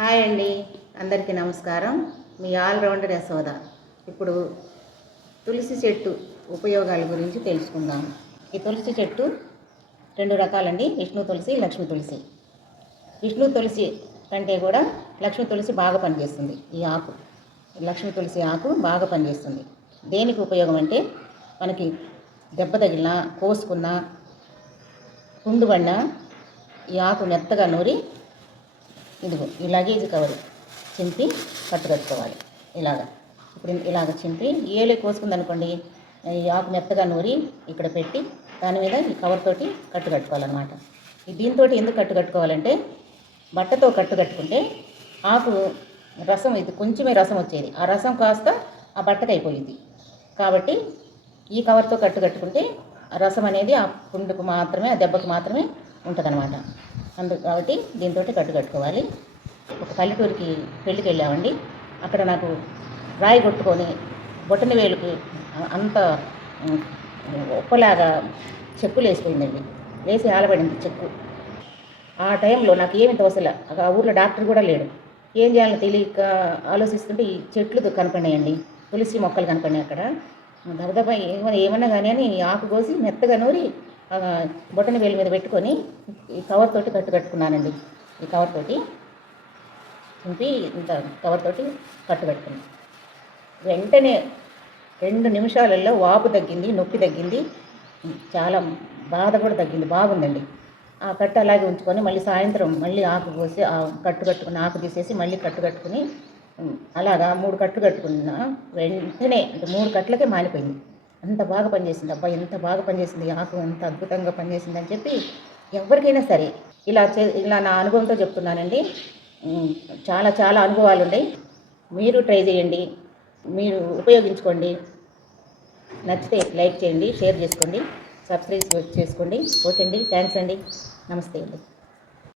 Hi అండి. అందరికీ నమస్కారం. మీ ఆల్రౌండర్ యశోద. ఇప్పుడు తులసి చెట్టు ఉపయోగాల గురించి తెలుసుకుందాం. ఈ తులసి చెట్టు రెండు రకాలండి. విష్ణు తులసి లక్ష్మి తులసి. విష్ణు తులసి కంటే కూడా లక్ష్మి తులసి బాగా పనిచేస్తుంది. ఈ ఆకు లక్ష్మి తులసి ఆకు బాగా పనిచేస్తుంది. దేనికి ఉపయోగం అంటే మనకి దెబ్బ తగిలినా కోసుకున్నా పుండు ఈ ఆకు మెత్తగా నూరి ఇదిగో ఇలాగే ఇది కవర్. చింపి కట్టుకట్టుకోవాలి ఇలాగ. ఇప్పుడు ఇలాగ చింపి ఏలే కోసుకుంది అనుకోండి ఈ ఆకు మెత్తగా నూరి ఇక్కడ పెట్టి దాని మీద ఈ కవర్ తోటి కట్టు కట్టుకోవాలన్నమాట ఈ దీంతో ఎందుకు కట్టు కట్టుకోవాలంటే బట్టతో కట్టు కట్టుకుంటే ఆకు రసం ఇది కొంచెమే రసం వచ్చేది. ఆ రసం కాస్త ఆ బట్టకు అయిపోయింది కాబట్టి ఈ కవర్తో కట్టు కట్టుకుంటే రసం అనేది ఆ పుండుకు మాత్రమే ఆ దెబ్బకు మాత్రమే ఉంటుందన్నమాట. అందు కాబట్టి దీంతో కట్టు కట్టుకోవాలి. ఒక పల్లెటూరికి పెళ్ళికి వెళ్ళామండి అక్కడ నాకు రాయి కొట్టుకొని బొట్టని వేలుకి అంత ఒప్పలాగా చెక్కులు వేసిపోయిందండి వేసి ఆలబడింది చెక్కు. ఆ టైంలో నాకు ఏమి తోసల. ఆ ఊర్లో డాక్టర్ కూడా లేడు. ఏం చేయాలో తెలియక ఆలోచిస్తుంటే ఈ చెట్లు కనపడినాయండి. తులసి మొక్కలు కనపడినాయి అక్కడ. దబదబా ఏమన్నా ఏమన్నా కానీ అని ఆకు కోసి మెత్తగా నూరి బొట్టన వేలు మీద పెట్టుకొని ఈ కవర్ తోటి కట్టు కట్టుకున్నానండి. ఈ కవర్ తోటి చింపి ఇంత కవర్ తోటి కట్టు కట్టుకున్నాను వెంటనే రెండు నిమిషాలలో వాపు తగ్గింది నొప్పి తగ్గింది. చాలా బాధ కూడా తగ్గింది బాగుందండి. ఆ కట్టు అలాగే ఉంచుకొని మళ్ళీ సాయంత్రం మళ్ళీ ఆకు పోసి ఆ కట్టు కట్టుకుని ఆకు తీసేసి మళ్ళీ కట్టు కట్టుకుని అలాగా మూడు కట్టు కట్టుకున్న వెంటనే అంటే మూడు కట్లకే మానిపోయింది. అంత బాగా పనిచేసింది. అబ్బా ఎంత బాగా పనిచేసింది. ఆకు ఎంత అద్భుతంగా పనిచేసింది అని చెప్పి ఎవరికైనా సరే ఇలా చే ఇలా నా అనుభవంతో చెప్తున్నానండి. చాలా చాలా అనుభవాలు ఉన్నాయి. మీరు ట్రై చేయండి. మీరు ఉపయోగించుకోండి. నచ్చితే లైక్ చేయండి షేర్ చేసుకోండి సబ్స్క్రైబ్ చేసుకోండి. ఓకే అండి. థ్యాంక్స్ అండి. నమస్తే అండి.